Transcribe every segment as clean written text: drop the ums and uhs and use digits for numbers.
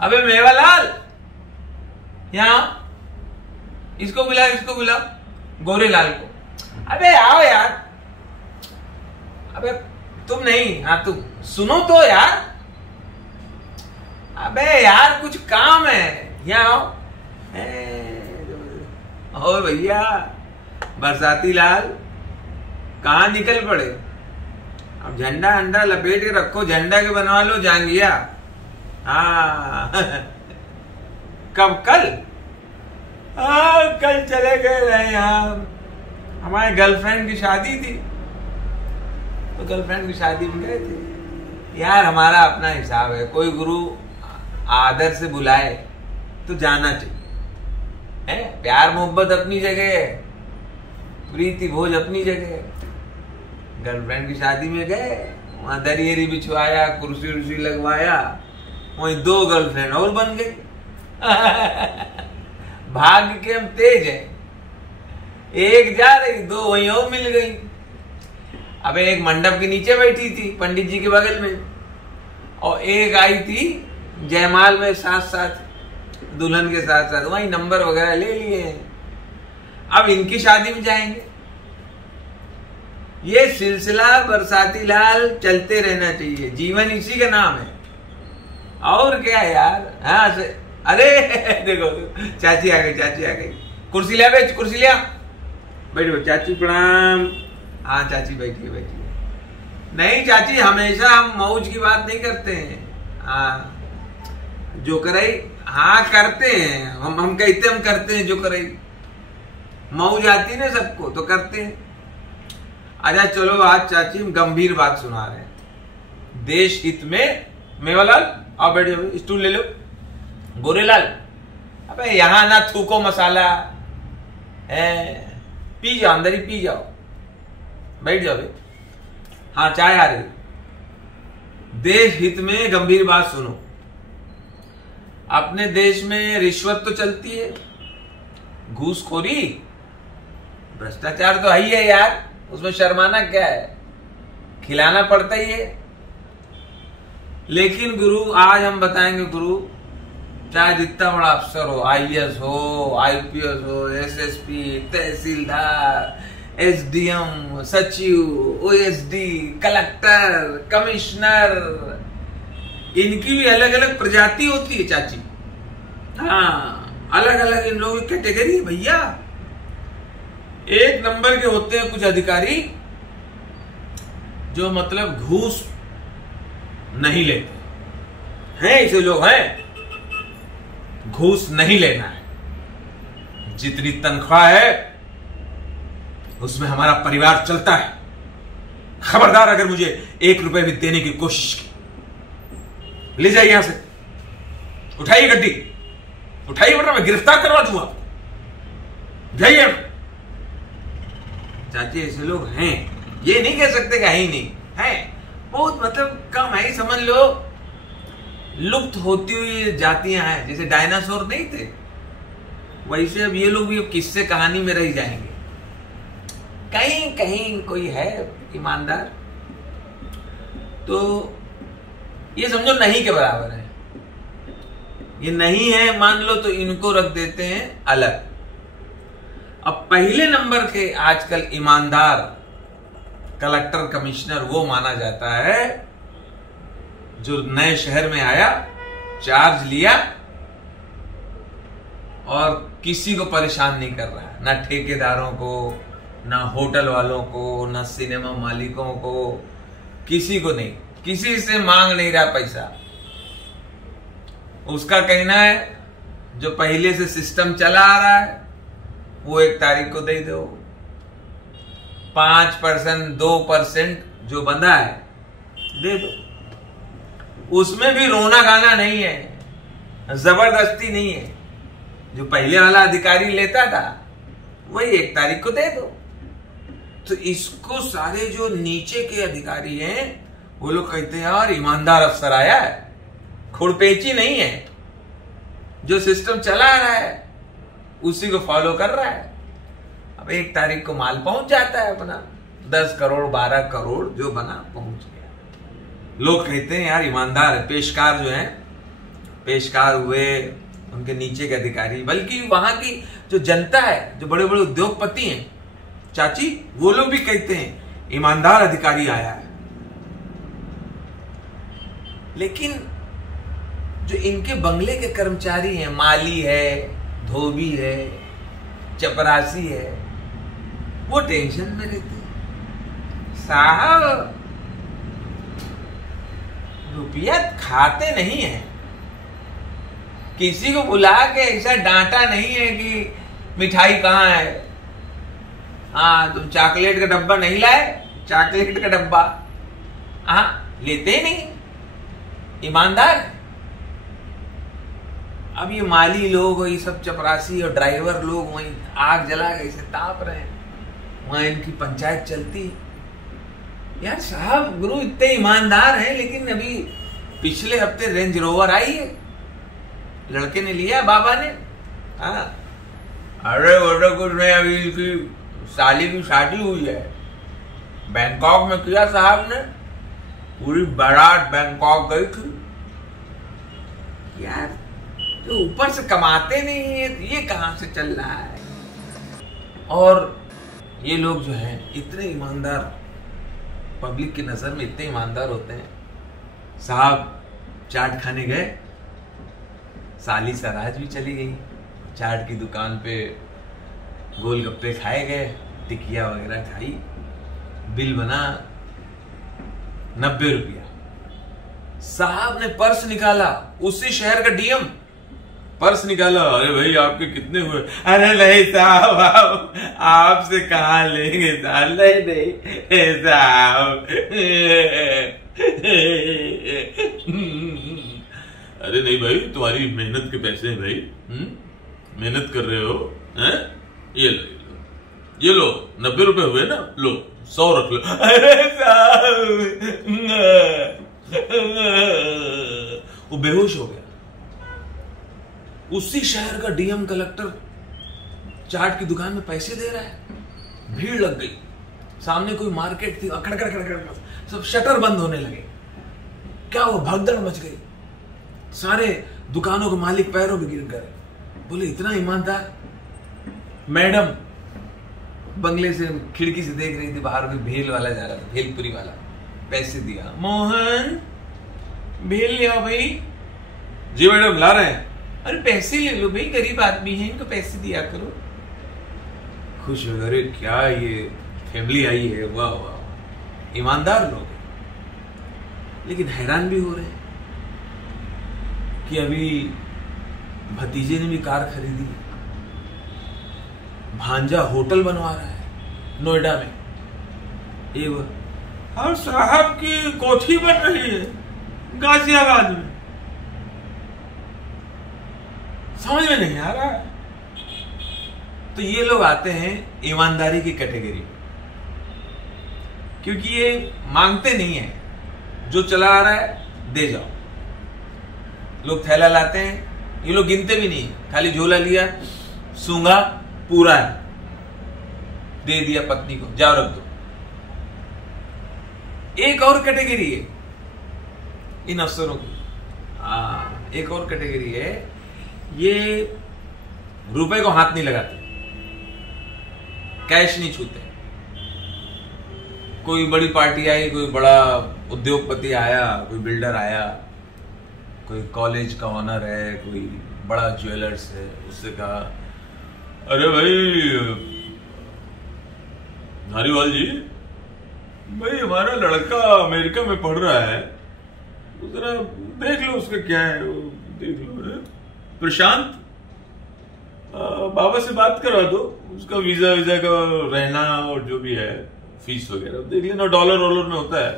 अबे मेवालाल, यहाँ इसको बुला गोरेलाल को। अबे आओ यार। अबे तुम नहीं, हाँ तुम सुनो तो यार। अबे यार कुछ काम है, यहाँ आओ। ओ भैया बरसाती लाल, कहाँ निकल पड़े? अब झंडा अंडा लपेट के रखो, झंडा के बनवा लो जांगिया। हाँ कब? कल? कल चले गए रहे यार, हमारे गर्लफ्रेंड की शादी थी, तो गर्लफ्रेंड की शादी में गए थे यार। हमारा अपना हिसाब है, कोई गुरु आदर से बुलाए तो जाना चाहिए है। प्यार मोहब्बत अपनी जगह है, प्रीति भोज अपनी जगह है। गर्लफ्रेंड की शादी में गए, वहां दरियरी बिछवाया, कुर्सी उर्सी लगवाया, वहीं 2 गर्लफ्रेंड और बन गई। भाग्य के हम तेज है, एक जा रही 2 वहीं और मिल गई। अब एक मंडप के नीचे बैठी थी पंडित जी के बगल में, और एक आई थी जयमाल में साथ साथ दुल्हन के साथ साथ, वहीं नंबर वगैरह ले लिए। अब इनकी शादी में जाएंगे। ये सिलसिला बरसाती लाल चलते रहना चाहिए, जीवन इसी का नाम है और क्या यार। हाँ अरे देखो चाची आ गई, कुर्सी लिया बेच, कुर्सी लिया, बैठो चाची प्रणाम। हाँ चाची बैठिए। नहीं चाची, हमेशा हम मौज की बात नहीं करते हैं। हाँ जो कराई, हाँ करते हैं हम कहते हम करते हैं जो कराई। मौज आती ना सबको तो करते हैं। अच्छा चलो आज चाची हम गंभीर बात सुना रहे हैं, देश हित में। मेवालाल आओ बैठो, स्टूल ले लो। गोरेलाल अबे यहां ना थूको मसाला है, पी जाओ, अंदर ही पी जाओ, बैठ जाओ। हाँ चाय आ रही। देश हित में गंभीर बात सुनो। अपने देश में रिश्वत तो चलती है, घूसखोरी, भ्रष्टाचार तो है ही है यार, उसमें शर्माना क्या है, खिलाना पड़ता ही है। लेकिन गुरु आज हम बताएंगे गुरु, चाहे जितना बड़ा अफसर हो, आईएएस हो, आईपीएस हो, एसएसपी, तहसीलदार, एसडीएम, सचिव, ओएसडी, कलेक्टर, कमिश्नर, इनकी भी अलग अलग प्रजाति होती है चाची। हाँ अलग अलग इन लोगों की कैटेगरी है भैया। एक नंबर के होते हैं कुछ अधिकारी जो मतलब घूस नहीं लेते हैं, ऐसे लोग हैं घूस नहीं लेना है, जितनी तनख्वाह है उसमें हमारा परिवार चलता है। खबरदार अगर मुझे 1 रुपए भी देने की कोशिश की, ले जाइए यहां से, उठाइए गड्डी, उठाइए वरना मैं गिरफ्तार करवा दूंगा। जाइए। चाची ऐसे लोग हैं, ये नहीं कह सकते कि है ही नहीं, है बहुत मतलब कम है ही समझ लो। लुप्त होती हुई जातियां हैं, जैसे डायनासोर नहीं थे वैसे अब ये लोग भी किस्से कहानी में रह जाएंगे। कहीं कहीं कोई है ईमानदार तो ये समझो नहीं के बराबर है, ये नहीं है मान लो तो इनको रख देते हैं अलग। अब पहले नंबर के आजकल ईमानदार कलेक्टर कमिश्नर वो माना जाता है जो नए शहर में आया, चार्ज लिया और किसी को परेशान नहीं कर रहा है, ना ठेकेदारों को, ना होटल वालों को, ना सिनेमा मालिकों को, किसी को नहीं, किसी से मांग नहीं रहा पैसा। उसका कहना है जो पहले से सिस्टम चला आ रहा है वो 1 तारीख को दे दो, 5% 2% जो बंधा है दे दो। उसमें भी रोना गाना नहीं है, जबरदस्ती नहीं है। जो पहले वाला अधिकारी लेता था वही 1 तारीख को दे दो। तो इसको सारे जो नीचे के अधिकारी हैं वो लोग कहते हैं यार ईमानदार अफसर आया है, खुड़पेची नहीं है, जो सिस्टम चला रहा है उसी को फॉलो कर रहा है। अब 1 तारीख को माल पहुंच जाता है अपना, 10 करोड़ 12 करोड़ जो बना पहुंच गया। लोग कहते हैं यार ईमानदार है, पेशकार जो है पेशकार हुए, उनके नीचे के अधिकारी, बल्कि वहां की जो जनता है, जो बड़े बड़े उद्योगपति हैं चाची, वो लोग भी कहते हैं ईमानदार अधिकारी आया है। लेकिन जो इनके बंगले के कर्मचारी हैं, माली है, धोबी है, चपरासी है, वो टेंशन में रहते हैं। साहब रुपया खाते नहीं है, किसी को बुला के ऐसा डांटा नहीं है कि मिठाई कहाँ है, हाँ तुम चॉकलेट का डब्बा नहीं लाए, चॉकलेट का डब्बा हाँ लेते ही नहीं, ईमानदार। अब ये माली लोग, ये सब चपरासी और ड्राइवर लोग वहीं आग जला के इसे ताप रहे हैं, वहां इनकी पंचायत चलती है। यार साहब गुरु इतने ईमानदार हैं, लेकिन अभी पिछले हफ्ते रेंज रोवर आई है, लड़के ने लिया बाबा ने, हाँ अरे वो तो कुछ नहीं, अभी इसकी साली की शादी हुई है, बैंकॉक में किया साहब ने, पूरी बारात बैंकॉक गई थी। यार जो ऊपर से कमाते नहीं है, ये कहां से चल रहा है। और ये लोग जो हैं इतने ईमानदार, पब्लिक की नजर में इतने ईमानदार होते हैं। साहब चाट खाने गए, साली सराज भी चली गई, चाट की दुकान पे गोलगप्पे खाए गए, टिकिया वगैरह खाई, बिल बना 90 रुपया। साहब ने पर्स निकाला, उसी शहर का डीएम पर्स निकाला, अरे भाई आपके कितने हुए? अरे नहीं साहब आपसे कहाँ लेंगे साहब, नहीं साहब। अरे नहीं भाई, तुम्हारी मेहनत के पैसे हैं भाई, मेहनत कर रहे हो, हैं? ये लो 90 रुपए हुए ना, लो 100 रख लो। अरे साहब वो बेहोश हो गया। उसी शहर का डीएम कलेक्टर चाट की दुकान में पैसे दे रहा है, भीड़ लग गई, सामने कोई मार्केट थी, अकड़ सब शटर बंद होने लगे, क्या वो भगदड़ मच गई, सारे दुकानों के मालिक पैरों में गिर गए, बोले इतना ईमानदार। मैडम बंगले से खिड़की से देख रही थी, बाहर कोई भेल वाला जा रहा था, भेलपुरी वाला, पैसे दिया, मोहन भेल लिया भाई। जी मैडम ला रहे हैं। अरे पैसे ले लो भाई, गरीब आदमी है, इनको पैसे दिया करो। खुश हो, अरे क्या ये फैमिली आई है, वाह वाह, ईमानदार लोग। लेकिन हैरान भी हो रहे हैं कि अभी भतीजे ने भी कार खरीदी, भांजा होटल बनवा रहा है नोएडा में, और साहब की कोठी बन रही है गाजियाबाद में। समझ में नहीं आ रहा। तो ये लोग आते हैं ईमानदारी की कैटेगरी में, क्योंकि ये मांगते नहीं है, जो चला आ रहा है दे जाओ। लोग थैला लाते हैं, ये लोग गिनते भी नहीं, खाली झोला लिया, सूंघा, पूरा है, दे दिया पत्नी को, जाओ रख दो। एक और कैटेगरी है इन अफसरों की, एक और कैटेगरी है, ये रुपए को हाथ नहीं लगाते, कैश नहीं छूते। कोई बड़ी पार्टी आई, कोई बड़ा उद्योगपति आया, कोई बिल्डर आया, कोई कॉलेज का ऑनर है, कोई बड़ा ज्वेलर्स है, उससे कहा अरे भाई नारीवाल जी, भाई हमारा लड़का अमेरिका में पढ़ रहा है, जरा देख लो उसका क्या है, वो देख लो। प्रशांत, बाबा से बात करवा दो, उसका वीजा का रहना और जो भी है फीस वगैरह देख लेना, डॉलर में होता है,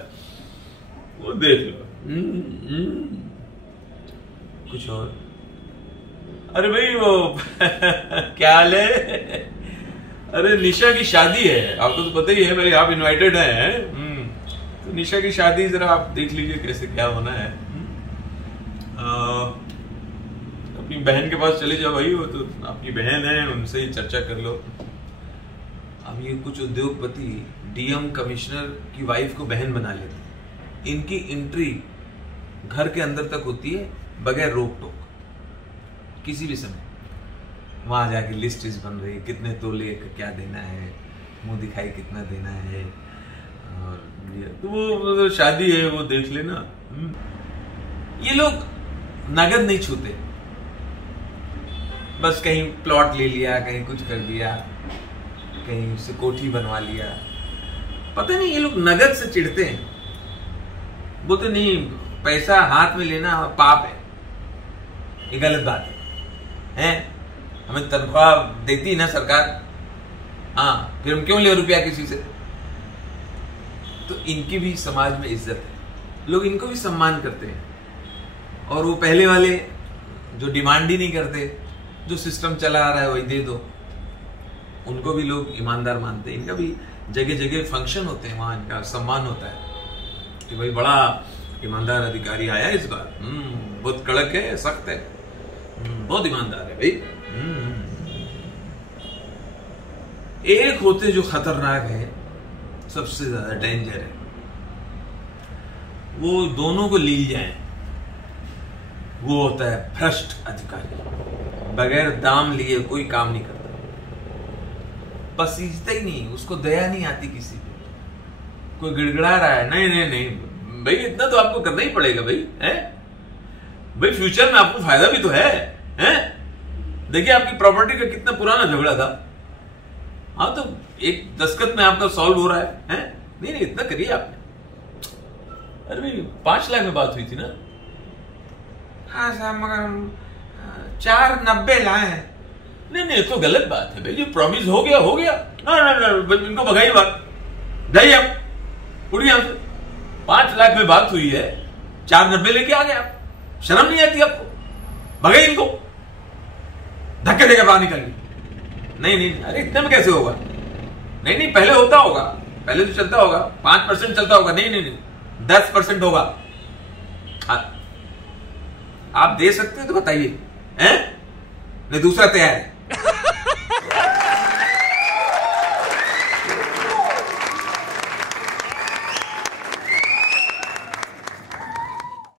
वो देख लो। कुछ और, अरे भाई वो क्या हाल है? अरे निशा की शादी है, आपको तो पता ही है भाई, आप इनवाइटेड हैं। तो निशा की शादी जरा आप देख लीजिए कैसे क्या होना है। अपनी बहन के पास चले जाओ भाई, वो तो आपकी बहन है, उनसे ही चर्चा कर लो। अब ये कुछ उद्योगपति डीएम कमिश्नर की वाइफ को बहन बना लेते हैं। इनकी एंट्री घर के अंदर तक होती है बगैर रोक टोक, किसी भी समय वहां जाके लिस्ट बन रही, कितने तोले का क्या देना है, मुंह दिखाई कितना देना है, और तो वो शादी है वो देख लेना। ये लोग नगद नहीं छूते, बस कहीं प्लॉट ले लिया, कहीं कुछ कर दिया, कहीं से कोठी बनवा लिया। पता नहीं ये लोग नगद से चिढ़ते हैं, बोलते नहीं पैसा हाथ में लेना पाप है, ये गलत बात है? हमें तनख्वाह देती ना सरकार, हाँ, फिर हम क्यों ले रुपया किसी से? तो इनकी भी समाज में इज्जत है, लोग इनको भी सम्मान करते हैं। और वो पहले वाले जो डिमांड ही नहीं करते, जो सिस्टम चला आ रहा है वही दे दो, उनको भी लोग ईमानदार मानते हैं। इनका भी जगह जगह फंक्शन होते हैं, वहां इनका सम्मान होता है कि भाई बड़ा ईमानदार अधिकारी आया इस बार, बहुत कड़क है, सख्त है, बहुत ईमानदार है भाई। एक होते जो खतरनाक है, सबसे ज्यादा डेंजर है, वो दोनों को लील जाए, वो होता है भ्रष्ट अधिकारी। बगैर दाम लिए कोई काम नहीं करता, पसीजता ही नहीं, उसको दया नहीं आती किसी पे। कोई गिड़गिड़ा रहा है, नहीं नहीं नहीं भाई, इतना तो आपको करना ही पड़ेगा भाई, है भाई, फ्यूचर में आपको फायदा भी तो है? देखिए आपकी प्रॉपर्टी का कितना पुराना झगड़ा था, हाँ, तो एक दस्तखत में आपका सॉल्व हो रहा है? नहीं नहीं, इतना करिए आपने। अरे भाई 5 लाख में बात हुई थी ना? हाँ साहब, मगर 490 लाए हैं। नहीं नहीं, तो गलत बात है भाई, जो प्रॉमिस हो गया हो गया। ना इनको भगाइए, बात जाइए आप, उड़िए यहां से। 5 लाख में बात हुई है, 490 लेके आ गए आप, शर्म नहीं आती आपको? भगाइए इनको, धक्के देकर बाहर निकलिए। नहीं नहीं, अरे इतने में कैसे होगा? नहीं नहीं, पहले होता होगा, पहले तो चलता होगा, 5% चलता होगा। नहीं नहीं नहीं, 10% होगा। आप दे सकते हो तो बताइए, हैं? नहीं दूसरा तैयार है।